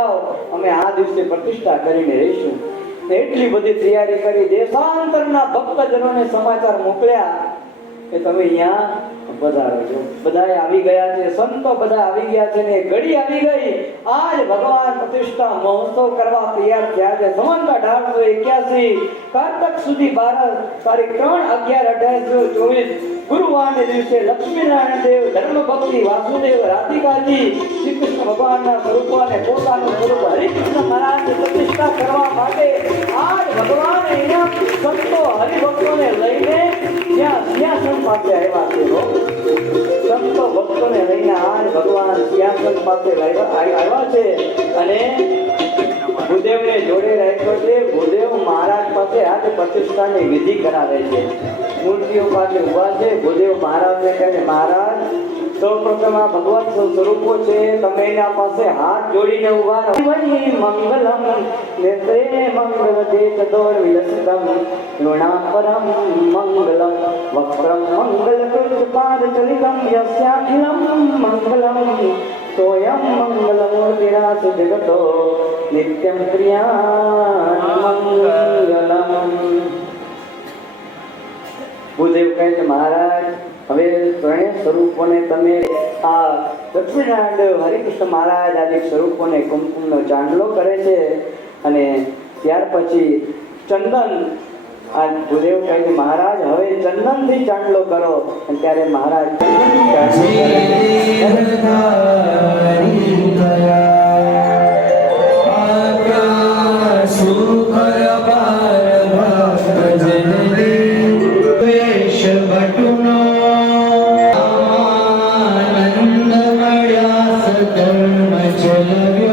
જાઓ, અમે આ દિવસે પ્રતિષ્ઠા કરીને રહીશું. એટલી બધી તૈયારી કરી, દેશાંતરના ભક્તજનોને સમાચાર મોકલ્યા કે તમે અહીંયા પધારો છો. બધા આવી ગયા છે, સંતો બધા આવી ગયા છે ને ઘડી આવી ગઈ. આજ ભગવાન પ્રતિષ્ઠા મહોત્સવ કરવા તૈયાર થયા છે. સંવત 1881 કારતક સુધી 12 તારીખ 3/11/1824 ગુરુવારને દિવસે લક્ષ્મીનારાયણ દેવ, ધર્મભક્તિ વાસુદેવ, રાધિકાજી શ્રી કૃષ્ણ ભગવાનના સ્વરૂપ અને પોતાનું સ્વરૂપ હરિકૃષ્ણ મહારાજની પ્રતિષ્ઠા કરવા માટે આજ ભગવાન એના સંતો હરિભક્તોને લઈને ત્યાં સિંહાસન પાસે આવ્યા છે. સંતો ભક્તોને લઈને આજ ભગવાન સિંહાસન પાસે આવ્યા છે અને ભૂદેવને જોડે રાખ્યો છે. ભૂદેવ મહારાજ પાસે આજે પ્રતિષ્ઠાની વિધિ કરાવે છે. મૂર્તિઓ પાસે ઉભા છે. ભૂદેવ મહારાજને કહે છે, મહારાજ સૌપ્રથમ આ ભગવત સ્વરૂપો છે, તમે એના પાસે હાથ જોડીને ઉભા રહો. મંગલમ નેત્રે મંગલ દેતદોર વિલસતમ લુણાપરમ મંગલમ વક્રમ મંગલ કૃત પાદ ચલિતમ યસ્યાખિલમ મંગલમ સોયમ મંગલમૂર્તિરાસ જગતો નિત્યમ પ્રિયા મંગલમ. ભૂદેવ કહે છે, મહારાજ હવે ત્રણેય સ્વરૂપોને તમે આ લક્ષ્મીનારાયણ હરિકૃષ્ણ મહારાજ આદિ સ્વરૂપોને કુમકુમનો ચાંદલો કરે છે અને ત્યાર પછી ચંદન. આ ભૂદેવ કહે છે, મહારાજ હવે ચંદનથી ચાંદલો કરો. અને ત્યારે મહારાજ ધર્મ ચલવ્યો